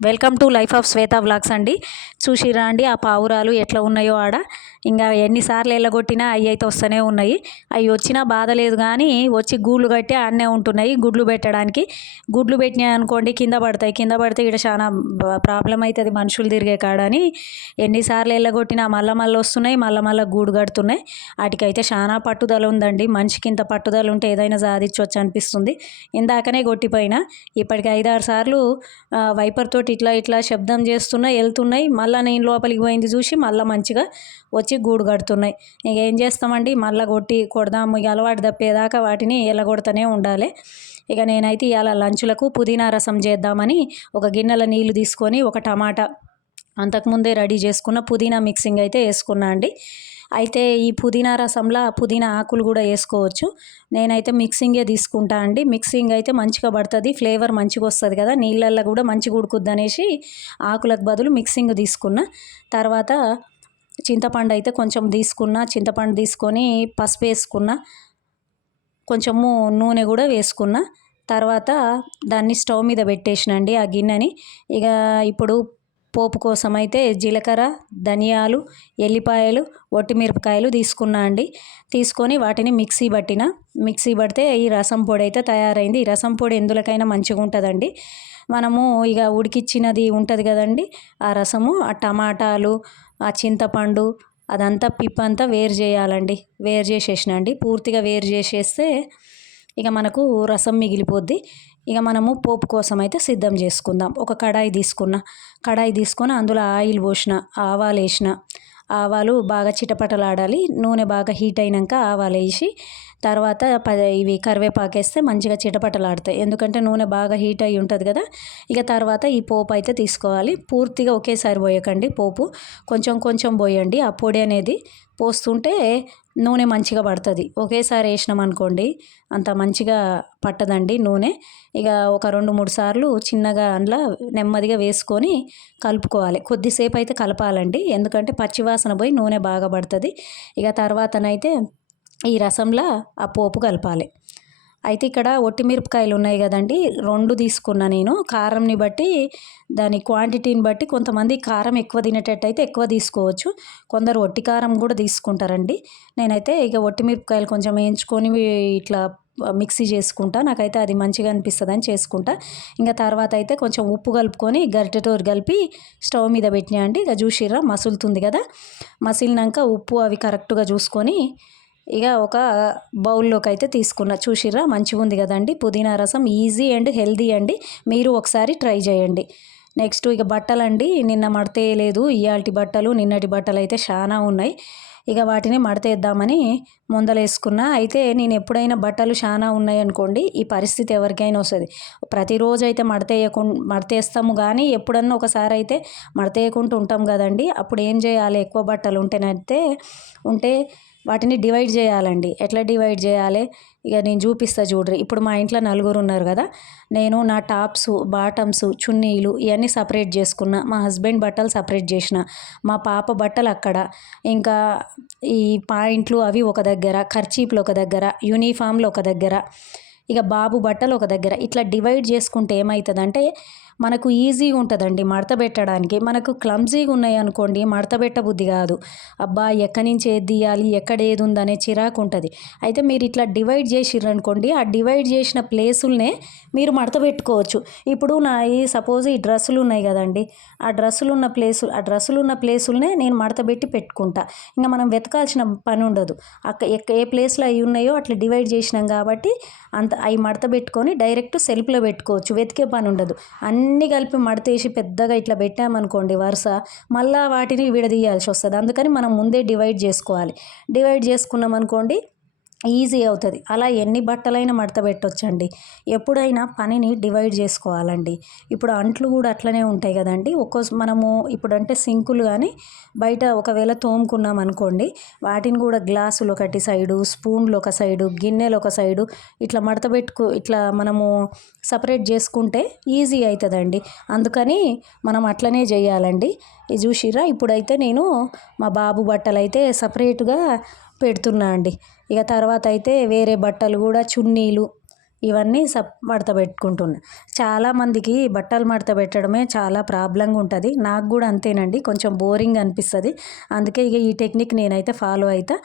Welcome to life of Shweta vlogs అండి. చూసిరా అండి ఆ పావురాలు ఎట్లా ఉన్నాయో ఆడ. ఇంకా ఎన్నిసార్లు ఎల్లగొట్టినా అవి అయితే వస్తూనే ఉన్నాయి. అవి వచ్చినా బాధ లేదు, కానీ వచ్చి గూళ్ళు కట్టి అన్నే ఉంటున్నాయి గుడ్లు పెట్టడానికి. గుడ్లు పెట్టినాయి అనుకోండి కింద పడతాయి, కింద పడితే ఇక్కడ చాలా ప్రాబ్లం అవుతుంది మనుషులు తిరిగే కాడని. ఎన్నిసార్లు ఎల్లగొట్టినా మళ్ళీ మళ్ళీ వస్తున్నాయి, మళ్ళీ మళ్ళీ గూడు కడుతున్నాయి. వాటికైతే చాలా పట్టుదల ఉందండి. మనిషికి ఇంత పట్టుదల ఉంటే ఏదైనా సాధించవచ్చు అనిపిస్తుంది. ఇందాకనే కొట్టిపోయినా, ఇప్పటికి 5-6 సార్లు వైపర్ తోటి ఇట్లా ఇట్లా శబ్దం చేస్తున్నాయి, వెళ్తున్నాయి. మళ్ళీ నేను లోపలికి పోయింది చూసి మళ్ళీ మంచిగా వచ్చి గూడు కడుతున్నాయి. ఇక ఏం చేస్తామండి, మళ్ళీ కొడదాము, ఇక అలవాటు తప్పేదాకా వాటిని ఎల్లగొడుతూనే ఉండాలి. ఇక నేనైతే ఇవాళ లంచులకు పుదీనా రసం చేద్దామని ఒక గిన్నెల నీళ్లు తీసుకొని ఒక టమాటా అంతకుముందే రెడీ చేసుకున్న పుదీనా మిక్సింగ్ అయితే వేసుకున్నా అండి. అయితే ఈ పుదీనా రసంలో పుదీనా ఆకులు కూడా వేసుకోవచ్చు. నేనైతే మిక్సింగే తీసుకుంటా అండి. మిక్సింగ్ అయితే మంచిగా పడుతుంది, ఫ్లేవర్ మంచిగా వస్తుంది కదా, నీళ్ళల్లో కూడా మంచిగా ఉడుకుద్ది అనేసి ఆకులకు బదులు మిక్సింగ్ తీసుకున్నా. తర్వాత చింతపండు అయితే కొంచెం తీసుకున్నా. చింతపండు తీసుకొని పసుపు వేసుకున్నా, కొంచెము నూనె కూడా వేసుకున్నా. తర్వాత దాన్ని స్టవ్ మీద పెట్టేసినండి ఆ గిన్నెని. ఇక ఇప్పుడు పోపు కోసం అయితే జీలకర్ర, ధనియాలు, ఎల్లిపాయలు, ఒట్టిమిరపకాయలు తీసుకున్నా అండి. తీసుకొని వాటిని మిక్సీ పడితే ఈ రసం పొడి అయితే తయారైంది. ఈ రసం పొడి ఎందులోకైనా మంచిగా ఉంటుందండి. మనము ఇక ఉడికిచ్చినది ఉంటుంది కదండి, ఆ రసము, ఆ టమాటాలు, ఆ చింతపండు, అదంతా పిప్పంతా వేరు చేయాలండి. వేరు చేసేసిన అండి, పూర్తిగా వేరు చేసేస్తే ఇక మనకు రసం మిగిలిపోద్ది. ఇక మనము పోపు కోసం అయితే సిద్ధం చేసుకుందాం. ఒక కడాయి తీసుకొని అందులో ఆయిల్ పోసిన, ఆవాలు వేసిన. ఆవాలు బాగా చిటపటలాడాలి, నూనె బాగా హీట్ అయినాక ఆవాలు వేసి తర్వాత ఇవి కరివేపాకు వేస్తే మంచిగా చిటపటలాడతాయి. ఎందుకంటే నూనె బాగా హీట్ అయి ఉంటుంది కదా. ఇక తర్వాత ఈ పోపు అయితే తీసుకోవాలి. పూర్తిగా ఒకేసారి పోయకండి పోపు, కొంచెం కొంచెం పోయండి. ఆ పొడి అనేది పోస్తుంటే నూనె మంచిగా పడుతుంది. ఒకేసారి వేసినాం అనుకోండి అంత మంచిగా పట్టదండి నూనె. ఇక ఒక 2-3 సార్లు చిన్నగా అందులో నెమ్మదిగా వేసుకొని కలుపుకోవాలి. కొద్దిసేపు అయితే కలపాలండి, ఎందుకంటే పచ్చివాసన పోయి నూనె బాగా పడుతుంది. ఇక తర్వాతనైతే ఈ రసంలో ఆ పోపు కలపాలి. అయితే ఇక్కడ ఒట్టిమిరపకాయలు ఉన్నాయి కదండి, 2 తీసుకున్నా నేను. కారంని బట్టి, దాని క్వాంటిటీని బట్టి కొంతమంది కారం ఎక్కువ తినేటట్టు అయితే ఎక్కువ తీసుకోవచ్చు, కొందరు ఒట్టి కారం కూడా తీసుకుంటారండి. నేనైతే ఇక ఒట్టిమిరపకాయలు కొంచెం వేయించుకొని ఇట్లా మిక్సీ చేసుకుంటా. నాకైతే అది మంచిగా అనిపిస్తుంది అని చేసుకుంటా. ఇంకా తర్వాత అయితే కొంచెం ఉప్పు కలుపుకొని గరిటెతో కలిపి స్టవ్ మీద పెట్టినా అండి. ఇక చూసిర్రా మసులుతుంది కదా, మసిలినాక ఉప్పు అవి కరెక్ట్గా చూసుకొని ఇక ఒక బౌల్లోకి అయితే తీసుకున్నా. చూసిర్రా మంచిగా ఉంది కదండి పుదీనా రసం. ఈజీ అండ్ హెల్దీ అండి, మీరు ఒకసారి ట్రై చేయండి. నెక్స్ట్ ఇక బట్టలండి, నిన్న మడతేయలేదు. ఇవాల్టి బట్టలు నిన్నటి బట్టలు అయితే చాలా ఉన్నాయి. ఇక వాటిని మడతేద్దామని ముందలేసుకున్నా. అయితే నేను ఎప్పుడైనా బట్టలు చాలా ఉన్నాయి అనుకోండి, ఈ పరిస్థితి ఎవరికైనా వస్తుంది. ప్రతిరోజు అయితే మడతేస్తాము, కానీ ఎప్పుడన్నా ఒకసారి అయితే మడతేయకుండా ఉంటాం కదండి. అప్పుడు ఏం చేయాలి, ఎక్కువ బట్టలు ఉంటే వాటిని డివైడ్ చేయాలండి. ఎట్లా డివైడ్ చేయాలి, ఇక నేను చూపిస్తా చూడ్రి. ఇప్పుడు మా ఇంట్లో 4 ఉన్నారు కదా, నేను నా టాప్స్, బాటమ్స్, చున్నీలు ఇవన్నీ సపరేట్ చేసుకున్నా. మా హస్బెండ్ బట్టలు సపరేట్ చేసిన, మా పాప బట్టలు అక్కడ, ఇంకా ఈ పాయింట్లు అవి ఒక దగ్గర, కర్చీప్లు ఒక దగ్గర, యూనిఫామ్లు ఒక దగ్గర, ఇక బాబు బట్టలు ఒక దగ్గర. ఇట్లా డివైడ్ చేసుకుంటే ఏమవుతుందంటే మనకు ఈజీగా ఉంటుందండి మడత పెట్టడానికి. మనకు క్లమ్జీగా ఉన్నాయి అనుకోండి మడత పెట్టబుద్ధి కాదు. అబ్బా ఎక్కడి నుంచి ఏది తీయాలి, ఎక్కడ ఏది ఉందనే చిరాకు ఉంటుంది. అయితే మీరు ఇట్లా డివైడ్ చేసిర్రనుకోండి, ఆ డివైడ్ చేసిన ప్లేసులనే మీరు మడత పెట్టుకోవచ్చు. ఇప్పుడు సపోజ్ ఈ డ్రెస్సులు ఉన్నాయి కదండి, ఆ డ్రెస్సులు ఉన్న ప్లేసులనే నేను మడత పెట్టి పెట్టుకుంటా. ఇంకా మనం వెతకాల్సిన పని ఉండదు. ఏ ప్లేస్లో అవి ఉన్నాయో అట్లా డివైడ్ చేసినాం కాబట్టి అవి మడత పెట్టుకొని డైరెక్ట్ సెల్ఫ్లో పెట్టుకోవచ్చు, వెతికే పని ఉండదు. అన్నీ కలిపి మడతేసి పెద్దగా ఇట్లా పెట్టామనుకోండి వరుస, మళ్ళీ వాటిని విడదీయాల్సి వస్తుంది. అందుకని మనం ముందే డివైడ్ చేసుకోవాలి. డివైడ్ చేసుకున్నాం అనుకోండి ఈజీ అవుతుంది. అలా ఎన్ని బట్టలైనా మడత పెట్టొచ్చండి. ఎప్పుడైనా పనిని డివైడ్ చేసుకోవాలండి. ఇప్పుడు అంట్లు కూడా అట్లనే ఉంటాయి కదండి. మనము ఇప్పుడంటే సింకులు కానీ బయట ఒకవేళ తోముకున్నాం అనుకోండి, వాటిని కూడా గ్లాసులు ఒకటి సైడు, స్పూన్లు ఒక సైడు, గిన్నెలు ఒక సైడు, ఇట్లా ఇట్లా మనము సపరేట్ చేసుకుంటే ఈజీ అవుతుందండి. అందుకని మనం అట్లనే చేయాలండి. ఇది చూసిర్రా, ఇప్పుడైతే నేను మా బాబు బట్టలు అయితే సపరేట్గా పెడుతున్నా అండి. ఇక తర్వాత అయితే వేరే బట్టలు కూడా, చున్నీలు ఇవన్నీ మడత పెట్టుకుంటున్నా. చాలామందికి బట్టలు మడత పెట్టడమే చాలా ప్రాబ్లంగా ఉంటుంది. నాకు కూడా అంతేనండి, కొంచెం బోరింగ్ అనిపిస్తుంది. అందుకే ఇక ఈ టెక్నిక్ నేనైతే ఫాలో అవుతా.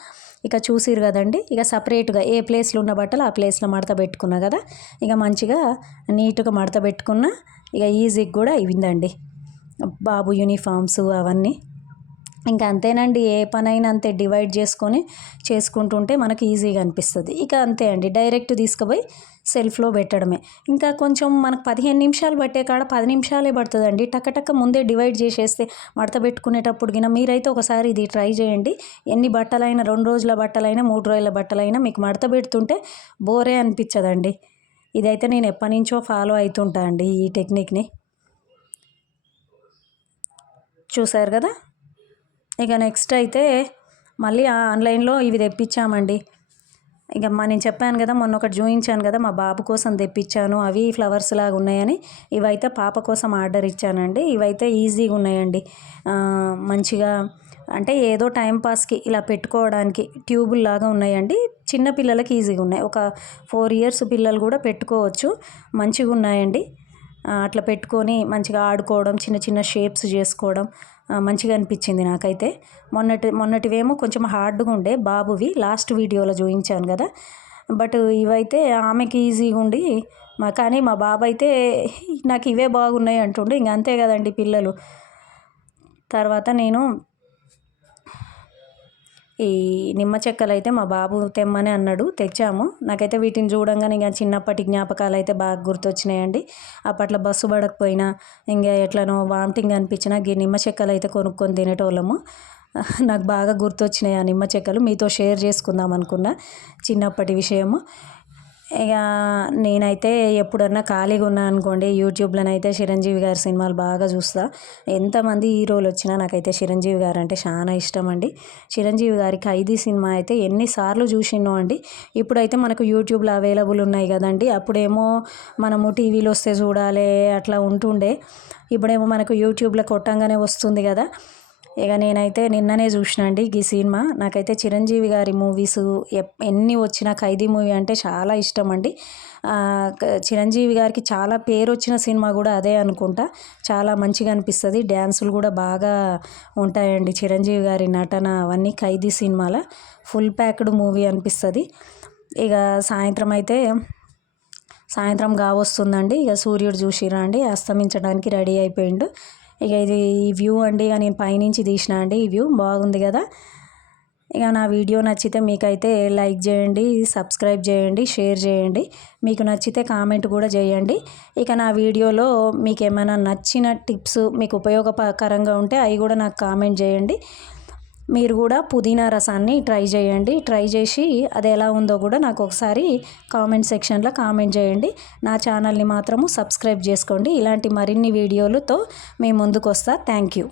ఇక చూసిరు కదండి, ఇక సపరేట్గా ఏ ప్లేస్లో ఉన్న బట్టలు ఆ ప్లేస్లో మడత పెట్టుకున్నా కదా, ఇక మంచిగా నీట్గా మడత పెట్టుకున్నా. ఇక ఈజీగా కూడా ఇవిందండి బాబు యూనిఫామ్స్ అవన్నీ. ఇంకా అంతేనండి, ఏ పనైనా అంతే డివైడ్ చేసుకుంటుంటే మనకి ఈజీగా అనిపిస్తుంది. ఇక అంతే అండి, డైరెక్ట్ తీసుకుపోయి సెల్ఫ్లో పెట్టడమే. ఇంకా కొంచెం మనకు 15 నిమిషాలు పట్టే కాడ 10 నిమిషాలే పడుతుందండి. టక్క ముందే డివైడ్ చేసేస్తే మడత పెట్టుకునేటప్పుడు గిన మీరైతే ఒకసారి ఇది ట్రై చేయండి. ఎన్ని బట్టలైనా, 2 రోజుల బట్టలైనా 3 రోజుల బట్టలైనా మీకు మడత పెడుతుంటే బోరే అనిపించదండి. ఇదైతే నేను ఎప్పటి నుంచో ఫాలో అవుతుంటా అండి ఈ టెక్నిక్ని. చూసారు కదా. ఇక నెక్స్ట్ అయితే మళ్ళీ ఆన్లైన్లో ఇవి తెప్పించామండి. ఇక నేను చెప్పాను కదా, మొన్న ఒకటి చూపించాను కదా, మా బాబు కోసం తెప్పించాను. అవి ఫ్లవర్స్ లాగా ఉన్నాయని. ఇవైతే పాప కోసం ఆర్డర్ ఇచ్చానండి. ఇవైతే ఈజీగా ఉన్నాయండి, మంచిగా అంటే ఏదో టైంపాస్కి ఇలా పెట్టుకోవడానికి ట్యూబుల్ లాగా ఉన్నాయండి. చిన్న పిల్లలకి ఈజీగా ఉన్నాయి. ఒక 4 ఇయర్స్ పిల్లలు కూడా పెట్టుకోవచ్చు, మంచిగా ఉన్నాయండి. అట్లా పెట్టుకొని మంచిగా ఆడుకోవడం, చిన్న చిన్న షేప్స్ చేసుకోవడం మంచిగా అనిపించింది నాకైతే. మొన్నటివేమో కొంచెం హార్డ్గా ఉండే బాబువి, లాస్ట్ వీడియోలో చూపించాను కదా. బట్ ఇవైతే ఆమెకి ఈజీగా ఉండి, కానీ మా బాబు అయితే నాకు ఇవే బాగున్నాయి అంటుండే. ఇంక అంతే కదండి పిల్లలు. తర్వాత నేను ఈ నిమ్మ చెక్కలు అయితే మా బాబు తెమ్మని అన్నాడు, తెచ్చాము. నాకైతే వీటిని చూడంగానే ఇంకా చిన్నప్పటి జ్ఞాపకాలు అయితే బాగా గుర్తొచ్చినాయండి. అప్పట్లో బస్సు పడకపోయినా, ఇంకా ఎట్లనో వామిటింగ్ అనిపించినా ఈ నిమ్మ చెక్కలు అయితే కొనుక్కొని తినేటోళ్ళము. నాకు బాగా గుర్తొచ్చినాయి ఆ నిమ్మ చెక్కలు, మీతో షేర్ చేసుకుందాం అనుకున్నా చిన్నప్పటి విషయము. ఇక నేనైతే ఎప్పుడన్నా ఖాళీగా ఉన్నాను అనుకోండి, యూట్యూబ్లోనైతే చిరంజీవి గారి సినిమాలు బాగా చూస్తా. ఎంతమంది హీరోలు వచ్చినా నాకైతే చిరంజీవి గారు అంటే చాలా ఇష్టం అండి. చిరంజీవి గారి 'ఖైదీ' సినిమా అయితే ఎన్నిసార్లు చూసినో అండి. ఇప్పుడైతే మనకు యూట్యూబ్లో అవైలబుల్ ఉన్నాయి కదండి. అప్పుడేమో మనము టీవీలో వస్తే చూడాలి అట్లా ఉంటుండే. ఇప్పుడేమో మనకు యూట్యూబ్లో కొట్టంగానే వస్తుంది కదా. ఇక నేనైతే నిన్ననే చూసిన అండి ఈ సినిమా. నాకైతే చిరంజీవి గారి మూవీస్ ఎన్ని వచ్చినా 'ఖైదీ' మూవీ అంటే చాలా ఇష్టం అండి. చిరంజీవి గారికి చాలా పేరు వచ్చిన సినిమా కూడా అదే అనుకుంటా. చాలా మంచిగా అనిపిస్తుంది. డ్యాన్సులు కూడా బాగా ఉంటాయండి చిరంజీవి గారి నటన అవన్నీ. 'ఖైదీ' సినిమాలో ఫుల్ ప్యాక్డ్ మూవీ అనిపిస్తుంది. ఇక సాయంత్రం కావస్తుందండి. ఇక సూర్యుడు చూసిరా అండి, అస్తమించడానికి రెడీ అయిపోయిండు. ఇక ఇది ఈ వ్యూ అండి, ఇక నేను పైనుంచి తీసిన అండి. ఈ వ్యూ బాగుంది కదా. ఇక నా వీడియో నచ్చితే మీకైతే లైక్ చేయండి, సబ్స్క్రైబ్ చేయండి, షేర్ చేయండి. మీకు నచ్చితే కామెంట్ కూడా చేయండి. ఇక నా వీడియోలో మీకు ఏమైనా నచ్చిన టిప్స్ మీకు ఉపయోగకరంగా ఉంటే అవి కూడా నాకు కామెంట్ చేయండి. మీరు కూడా పుదీనా రసాన్ని ట్రై చేయండి. ట్రై చేసి అది ఎలా ఉందో కూడా నాకు ఒకసారి కామెంట్ సెక్షన్లో కామెంట్ చేయండి. నా ఛానల్ని మాత్రము సబ్స్క్రైబ్ చేసుకోండి. ఇలాంటి మరిన్ని వీడియోలతో మీ ముందుకు వస్తా. Thank you.